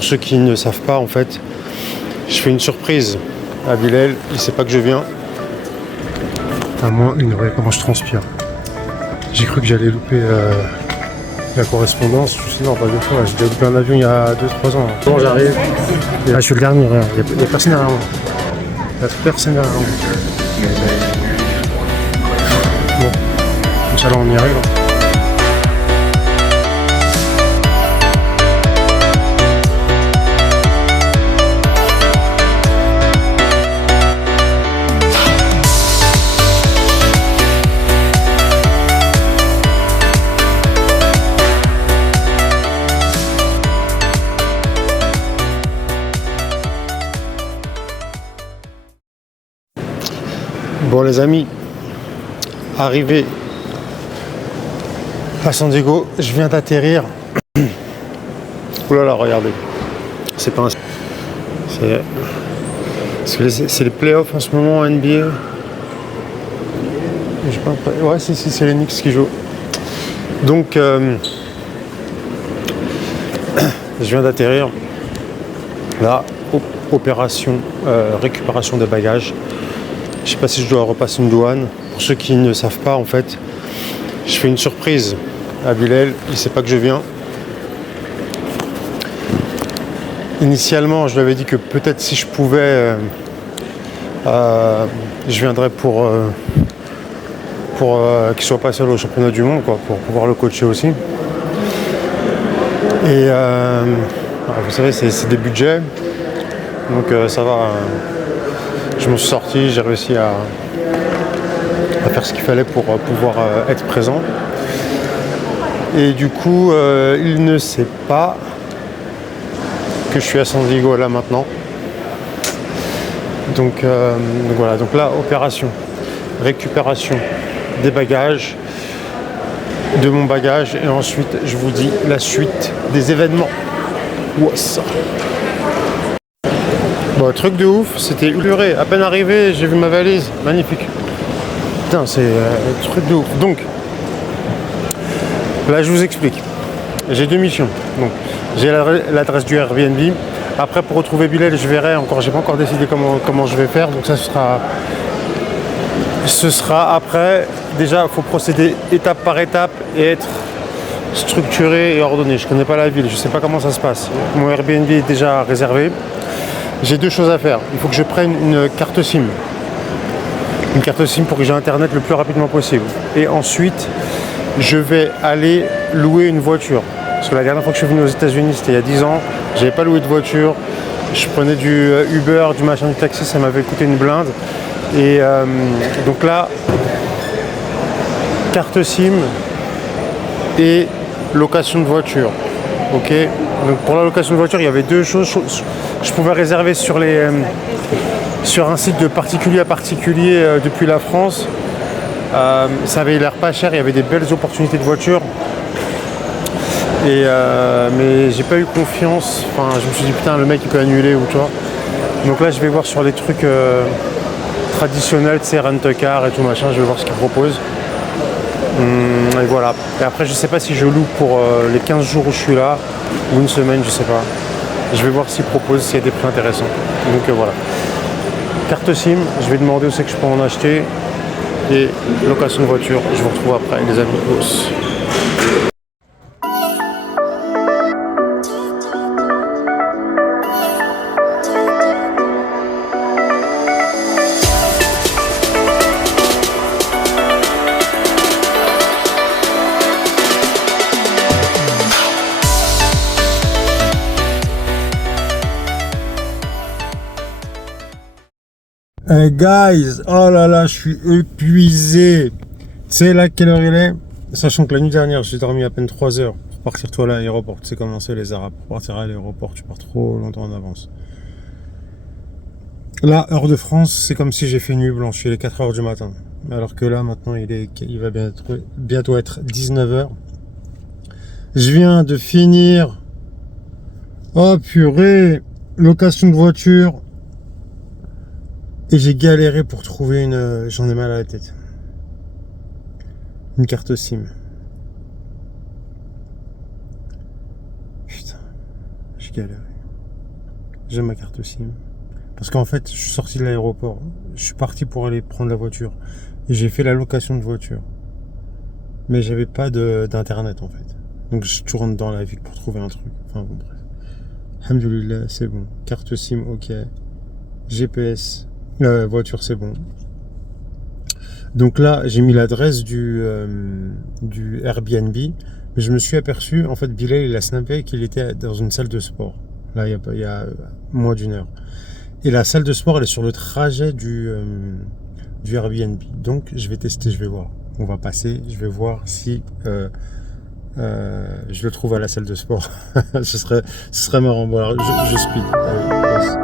Pour ceux qui ne savent pas, en fait, je fais une surprise à Bilal. Il sait pas que je viens. À moi, regardez comment je transpire. J'ai cru que j'allais louper la correspondance. Non, pas du tout. J'ai déjà loupé un avion il y a 2-3 ans. Bon, j'arrive. Et là, je suis le dernier. Il n'y a personne derrière moi. Il n'y a personne derrière moi. Bon, Inch'Allah, on y arrive. Bon les amis, arrivé à San Diego, je viens d'atterrir. Oh là là, regardez, c'est pas un... C'est les playoffs en ce moment en NBA. Ouais, c'est les Knicks qui jouent. Donc, je viens d'atterrir. Là, opération récupération des bagages. Je sais pas si je dois repasser une douane. Pour ceux qui ne savent pas, en fait, je fais une surprise à Bilal. Il sait pas que je viens. Initialement, je lui avais dit que peut-être si je pouvais, je viendrais pour qu'il soit pas seul au championnat du monde, quoi, pour pouvoir le coacher aussi. Et vous savez, c'est des budgets, donc ça va. Je me suis sorti, j'ai réussi à faire ce qu'il fallait pour pouvoir être présent. Et du coup, il ne sait pas que je suis à San Diego là maintenant. Donc voilà, donc là, opération, récupération des bagages, de mon bagage, et ensuite je vous dis la suite des événements. Wow, ça. Bon, truc de ouf, c'était uluré. À peine arrivé, j'ai vu ma valise, magnifique. Putain, c'est truc de ouf. Donc, là, je vous explique. J'ai deux missions. Donc, j'ai l'adresse du Airbnb. Après, pour retrouver Bilal, je verrai encore. J'ai pas encore décidé comment je vais faire. Donc, ça, ce sera après. Déjà, il faut procéder étape par étape et être structuré et ordonné. Je connais pas la ville, je sais pas comment ça se passe. Mon Airbnb est déjà réservé. J'ai deux choses à faire. Il faut que je prenne une carte SIM. Une carte SIM pour que j'ai internet le plus rapidement possible. Et ensuite, je vais aller louer une voiture. Parce que la dernière fois que je suis venu aux États-Unis, c'était il y a 10 ans. J'avais pas loué de voiture. Je prenais du Uber, du machin, du taxi, ça m'avait coûté une blinde. Et donc là, carte SIM et location de voiture. Ok. Donc pour la location de voiture, il y avait deux choses. Je pouvais réserver sur un site de particulier à particulier depuis la France. Ça avait l'air pas cher, il y avait des belles opportunités de voiture. Mais j'ai pas eu confiance. Enfin, je me suis dit putain, le mec il peut annuler ou toi. Donc là, je vais voir sur les trucs traditionnels, tu sais, rent-a-car et tout machin. Je vais voir ce qu'ils proposent. Et voilà. Et après, je sais pas si je loue pour les 15 jours où je suis là ou une semaine, je sais pas. Je vais voir s'ils proposent, s'il y a des prix intéressants. Donc voilà. Carte SIM, je vais demander où c'est que je peux en acheter. Et location de voiture, je vous retrouve après, les amis. Hey guys, oh là là, je suis épuisé. Tu sais là quelle heure il est? Sachant que la nuit dernière, j'ai dormi à peine 3 heures pour partir toi à l'aéroport. Tu sais comment c'est les Arabes. Pour partir à l'aéroport, tu pars trop longtemps en avance. Là, heure de France, c'est comme si j'ai fait nuit blanche. Il est 4 heures du matin. Alors que là, maintenant, il va bientôt être 19 heures. Je viens de finir. Oh purée, location de voiture. Et j'ai galéré pour trouver une... J'en ai mal à la tête. Une carte SIM. Putain, j'ai galéré. j'ai ma carte SIM. Parce qu'en fait, je suis sorti de l'aéroport. Je suis parti pour aller prendre la voiture. Et j'ai fait la location de voiture. Mais j'avais pas d'internet en fait. Donc je tourne dans la ville pour trouver un truc. Enfin bon, bref. Alhamdoulilah, c'est bon. Carte SIM, ok. GPS, voiture, c'est bon. Donc là, j'ai mis l'adresse du Airbnb. Mais je me suis aperçu, en fait, Bilal, il a snappé qu'il était dans une salle de sport. Là, il y a moins d'une heure. Et la salle de sport, elle est sur le trajet du Airbnb. Donc, je vais tester, je vais voir. On va passer, je vais voir si je le trouve à la salle de sport. ce serait marrant. Bon, alors, je speed. Allez, passe.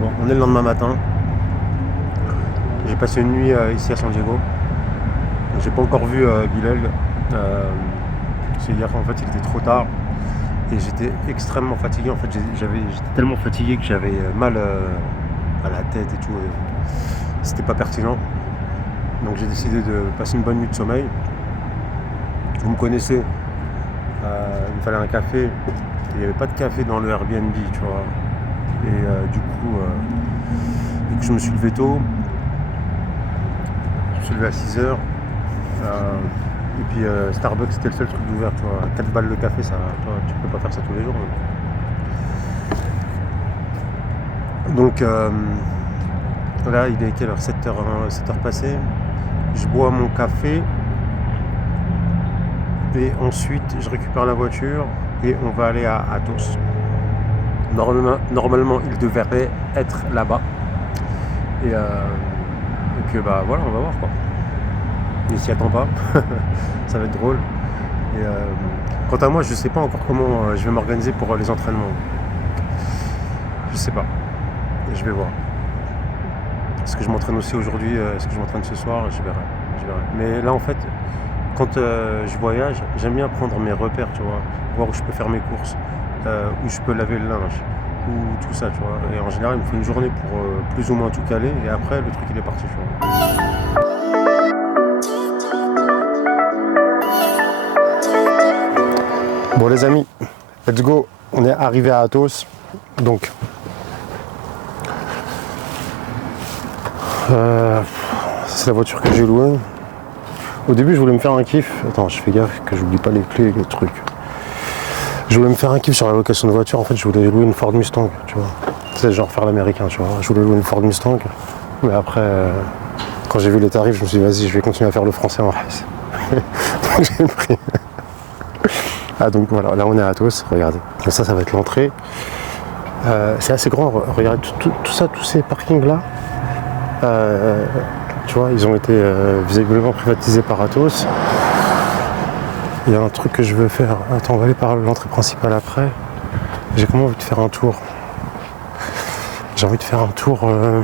Bon, on est le lendemain matin. J'ai passé une nuit ici à San Diego. J'ai pas encore vu Bilal. C'est hier, en fait, il était trop tard. Et j'étais extrêmement fatigué. En fait, j'étais tellement fatigué que j'avais mal à la tête et tout. Et c'était pas pertinent. Donc j'ai décidé de passer une bonne nuit de sommeil. Vous me connaissez. Il me fallait un café. Il n'y avait pas de café dans le Airbnb, tu vois. Et du coup, je me suis levé tôt. Je me suis levé à 6h. Et puis Starbucks, c'était le seul truc d'ouvert, tu vois. 4 balles le café, ça, tu peux pas faire ça tous les jours. Donc là, il est quelle heure? 7h passées. Je bois mon café. Et ensuite, je récupère la voiture et on va aller à Athos. Normalement, il devrait être là-bas. Et que bah voilà, on va voir quoi. Il s'y attend pas. Ça va être drôle. Et quant à moi, je sais pas encore comment je vais m'organiser pour les entraînements. Je sais pas. Je vais voir. Est-ce que je m'entraîne aussi aujourd'hui? Est-ce que je m'entraîne ce soir? Je verrai. Mais là, en fait, quand je voyage, j'aime bien prendre mes repères, tu vois, voir où je peux faire mes courses, où je peux laver le linge, ou tout ça, tu vois. Et en général, il me faut une journée pour plus ou moins tout caler, et après, le truc, il est parti, tu vois. Bon, les amis, let's go. On est arrivé à Athos, donc... c'est la voiture que j'ai louée. Au début, je voulais me faire un kiff. Attends, je fais gaffe que j'oublie pas les clés, les trucs. Je voulais me faire un kiff sur la location de voiture. En fait, je voulais louer une Ford Mustang, tu vois. C'est genre faire l'américain, tu vois. Je voulais louer une Ford Mustang. Mais après, quand j'ai vu les tarifs, je me suis dit, vas-y, je vais continuer à faire le français en reste. Donc j'ai pris. Ah, donc voilà, là on est à Athos, regardez. Donc ça va être l'entrée. C'est assez grand, regardez, tout ça, tous ces parkings-là. Tu vois, ils ont été visiblement privatisés par Athos. Il y a un truc que je veux faire. Attends, on va aller par l'entrée principale après. J'ai comment envie de faire un tour. J'ai envie de faire un tour. En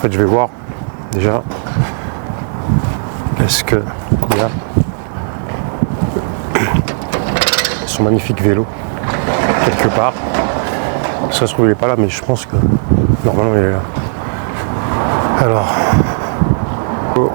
fait, je vais voir déjà. Est-ce que il y a son magnifique vélo quelque part? Ça se trouve il est pas là, mais je pense que normalement il est là. Alors, oh.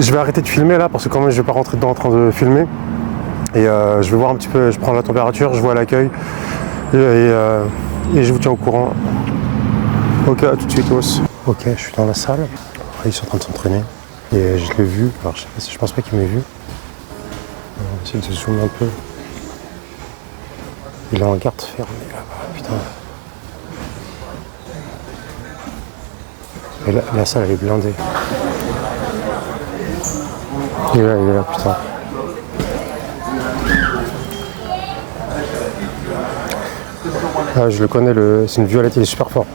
Je vais arrêter de filmer là parce que quand même je vais pas rentrer dedans en train de filmer. Et je vais voir un petit peu, je prends la température, je vois l'accueil et je vous tiens au courant. Ok, à tout de suite, os. Ok, je suis dans la salle. Ils sont en train de s'entraîner et je l'ai vu. Alors je pense pas qu'il m'ait vu. On va essayer de se zoomer un peu. Il est en garde fermée là-bas, putain. Et là, la salle elle est blindée. Il est là, putain. Ah, je le connais, c'est une violette, il est super fort.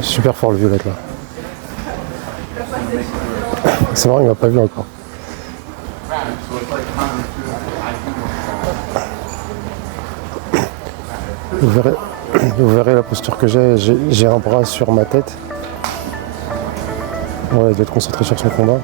Super fort le violette là. C'est vrai, il m'a pas vu encore. Vous verrez la posture que j'ai un bras sur ma tête. Ouais, il doit être concentré sur son combat.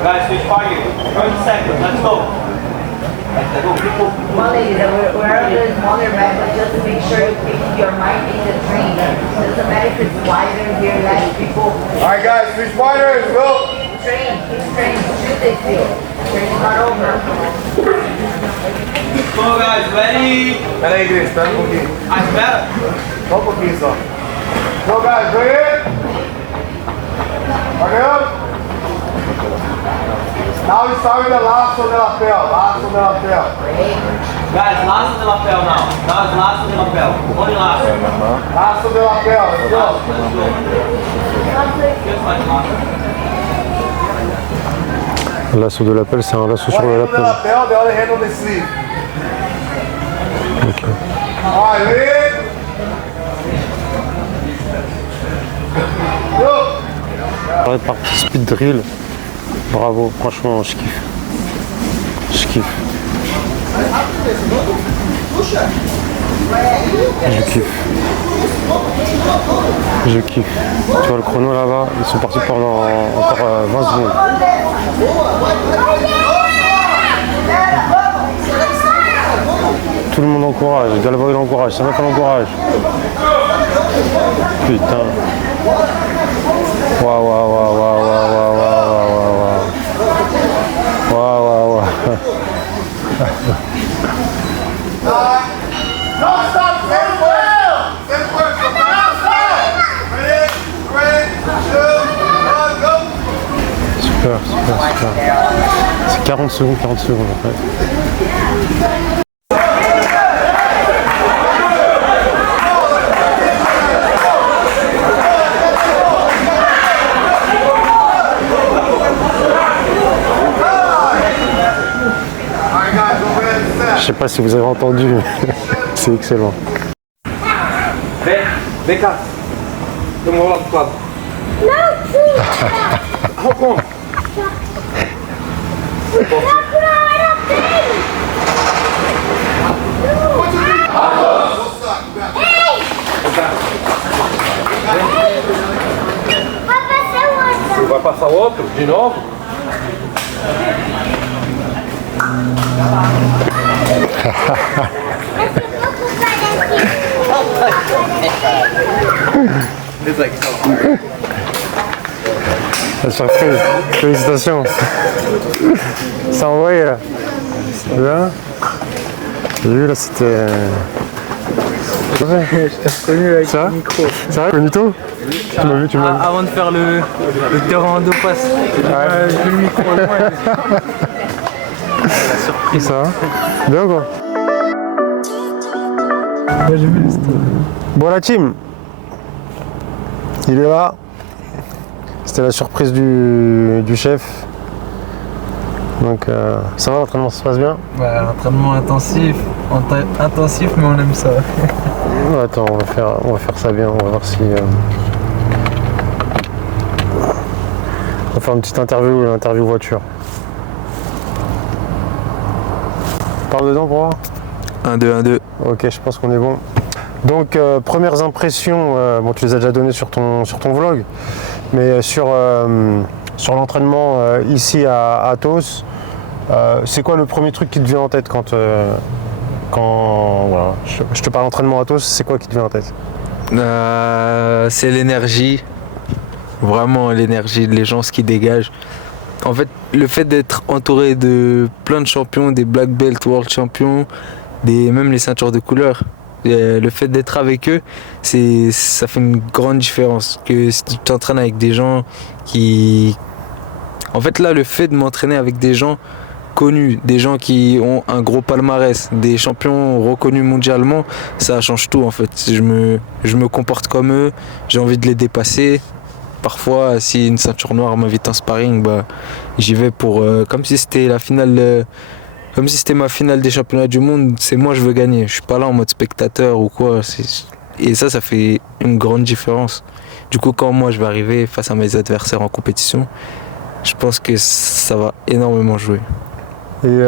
Guys, switch fire. 30 seconds. Let's go. Molly, we're on the smaller bag, but just to make sure you keep your mind in the train. Doesn't matter if it's wider here, less people. Alright guys, switch fighters, go! Train, keep train, shoot they feel. Train's not over. Go, guys. Ready? Pera aí, Gris, espera um pouquinho. Ah, espera. Só um pouquinho só. Go guys, bring it! Bring it up! Now we start with the laço de lapel, laço de lapel. Guys, laço de lapel now. Guys, laço de lapel. Only laço. Laço de lapel, let's go! Just like laço. Lasso de l'appel, c'est un lasso sur One le hand on the lapel. lapel, the other hand on the sleeve. Ok. Alright, ready? Go! Ouais, partie speed drill. Bravo, franchement, je kiffe. Je kiffe. Je kiffe. Je kiffe. Tu vois le chrono là-bas, ils sont partis pendant encore 20 secondes. Tout le monde encourage, Galvo il encourage, ça va pas l'encourage. Putain. Waouh, waouh, waouh, waouh, waouh, waouh, waouh, waouh, waouh, waouh, waouh. No, stop! Stand first! Stand first! Now stop! Ready? 3, 2, 1, go! Super, super, super. C'est 40 secondes en fait. Alright guys, over there to Je sais pas si vous avez entendu, mais c'est excellent. Vem, vem cá. Tem um lado do lado. Não, como? Vai passar outro? De novo? It's like so hard. La surprise, félicitations. C'est envoyé là. C'est bien. J'ai vu là, c'était. Je t'ai reconnu avec Ça le micro. C'est vrai, Benito? Tu m'as vu, tu m'as vu. Avant de faire le terrain en deux passes, j'ai vu le micro au loin. Ça va? Bien quoi? Ouais, j'ai vu le story. Bon la team, il est là. C'était la surprise du chef. Donc ça va, l'entraînement se passe bien? Ouais, entraînement intensif, mais on aime ça. Attends, on va faire ça bien, on va voir si... On va faire une petite interview voiture. Parle dedans pour voir. 1-2-1-2. Ok, je pense qu'on est bon. Donc premières impressions, bon tu les as déjà données sur ton vlog, mais sur l'entraînement ici à Athos, c'est quoi le premier truc qui te vient en tête quand Quand voilà, je te parle d'entraînement à tous, c'est quoi qui te vient en tête? C'est l'énergie, vraiment l'énergie, les gens, ce qui dégagent. En fait, le fait d'être entouré de plein de champions, des black belt, world champions, même les ceintures de couleur, le fait d'être avec eux, ça fait une grande différence. Que si tu t'entraînes avec des gens qui... En fait, là, le fait de m'entraîner avec des gens connus, des gens qui ont un gros palmarès, des champions reconnus mondialement, ça change tout en fait. Je me comporte comme eux, j'ai envie de les dépasser. Parfois, si une ceinture noire m'invite en sparring, j'y vais pour comme si c'était la finale, comme si c'était ma finale des championnats du monde. C'est moi, je veux gagner. Je suis pas là en mode spectateur ou quoi. Et ça fait une grande différence. Du coup, quand moi je vais arriver face à mes adversaires en compétition, je pense que ça va énormément jouer. Et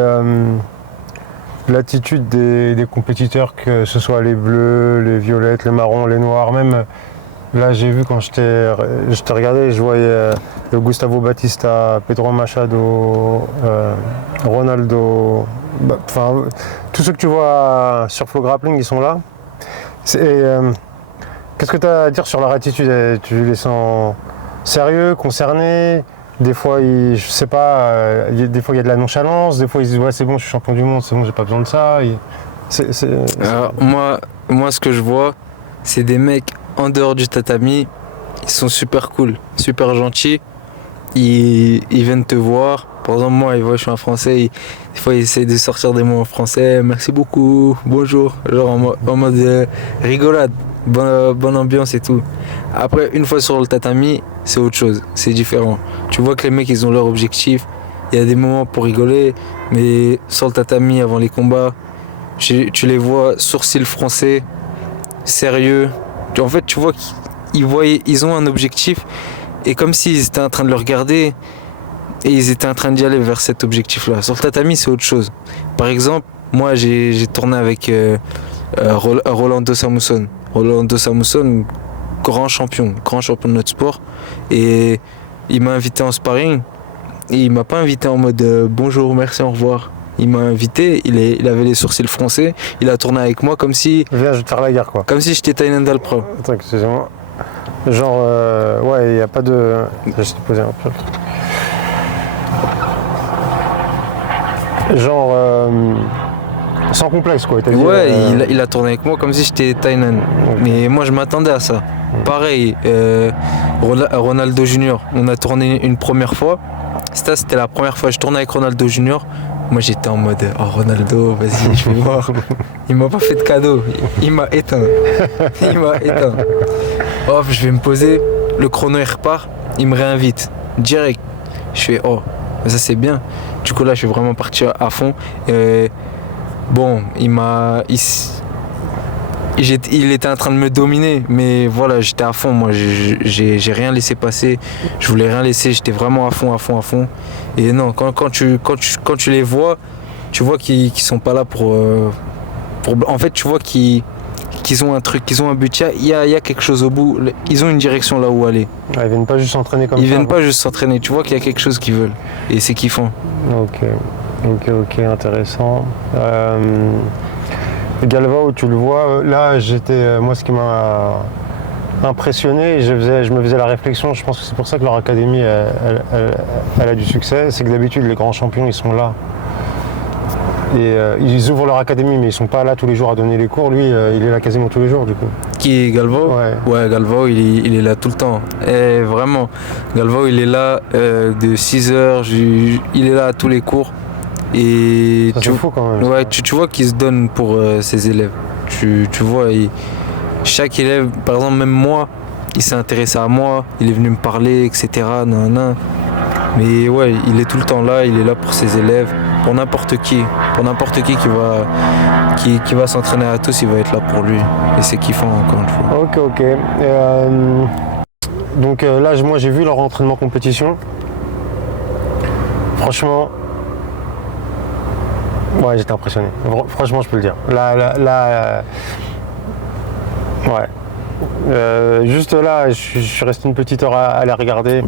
l'attitude des compétiteurs, que ce soit les bleus, les violettes, les marrons, les noirs, même là j'ai vu quand je t'ai regardé, je voyais Gustavo Batista, Pedro Machado, Ronaldo, enfin tous ceux que tu vois sur Flow Grappling, ils sont là. Qu'est-ce que tu as à dire sur leur attitude? Tu les sens sérieux, concernés? Des fois, je sais pas, des fois il y a de la nonchalance, des fois ils se disent ouais c'est bon, je suis champion du monde, c'est bon, j'ai pas besoin de ça. Alors, moi, ce que je vois, c'est des mecs en dehors du tatami, ils sont super cool, super gentils, ils viennent te voir. Par exemple, moi, ils voient que je suis un Français, des fois ils essayent de sortir des mots en français, merci beaucoup, bonjour, genre en mode rigolade, bonne ambiance et tout. Après, une fois sur le tatami, c'est autre chose, c'est différent. Tu vois que les mecs, ils ont leur objectif. Il y a des moments pour rigoler, mais sur le tatami, avant les combats, tu les vois sourcils froncés, sérieux. En fait, tu vois qu'ils ont un objectif, et comme s'ils étaient en train de le regarder, et ils étaient en train d'y aller vers cet objectif-là. Sur le tatami, c'est autre chose. Par exemple, moi, j'ai tourné avec Rolando Samuson. Rolando Samuson, grand champion de notre sport, et il m'a invité en sparring, et il m'a pas invité en mode bonjour, merci, au revoir. Il m'a invité, il avait les sourcils froncés, il a tourné avec moi comme si... Viens, je vais te faire la guerre quoi. Comme si j'étais Tainan Dalpro. Attends, excusez-moi. Genre, ouais, il n'y a pas de... Je vais te poser un peu. Genre, sans complexe quoi. Ouais, il a tourné avec moi comme si j'étais Tainan. Mais moi je m'attendais à ça. Pareil, Ronaldo Junior, on a tourné une première fois. C'était la première fois que je tournais avec Ronaldo Junior. Moi j'étais en mode oh Ronaldo, vas-y, je vais voir. Il m'a pas fait de cadeau, il m'a éteint. Hop, je vais me poser, le chrono il repart, il me réinvite direct. Je fais oh, ça c'est bien. Du coup là je suis vraiment parti à fond. Bon, il était en train de me dominer, mais voilà, j'étais à fond. Moi, j'ai rien laissé passer. Je voulais rien laisser. J'étais vraiment à fond. Et non, quand tu les vois, tu vois qu'ils sont pas là pour. En fait, tu vois qu'ils ont un truc, qu'ils ont un but. Il y a quelque chose au bout. Ils ont une direction là où aller. Ah, ils viennent pas juste s'entraîner comme ça. Ils viennent pas juste s'entraîner. Tu vois qu'il y a quelque chose qu'ils veulent. Et c'est kiffant. Ok, intéressant. Galvao, tu le vois, là moi ce qui m'a impressionné, je me faisais la réflexion, je pense que c'est pour ça que leur académie elle a du succès, c'est que d'habitude les grands champions ils sont là. Et ils ouvrent leur académie mais ils sont pas là tous les jours à donner les cours, lui il est là quasiment tous les jours du coup. Qui est Galvao? Ouais, Galvao il est là tout le temps. Et vraiment, Galvao il est là de 6h, il est là à tous les cours. Et c'est fou quand même. Ouais, tu vois qu'il se donne pour ses élèves. Tu vois, chaque élève, par exemple même moi, il s'est intéressé à moi, il est venu me parler, etc. Mais ouais, il est tout le temps là, il est là pour ses élèves, pour n'importe qui qui va s'entraîner à tous, il va être là pour lui. Et c'est kiffant encore une fois. Ok. Donc là, moi j'ai vu leur entraînement compétition. Franchement, ouais, j'étais impressionné. Franchement, je peux le dire. Là, ouais. Juste là, je suis resté une petite heure à les regarder.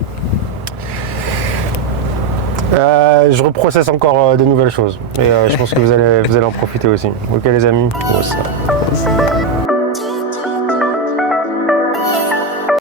Je reprocesse encore de nouvelles choses. Et je pense que vous allez en profiter aussi. Ok les amis. What's up?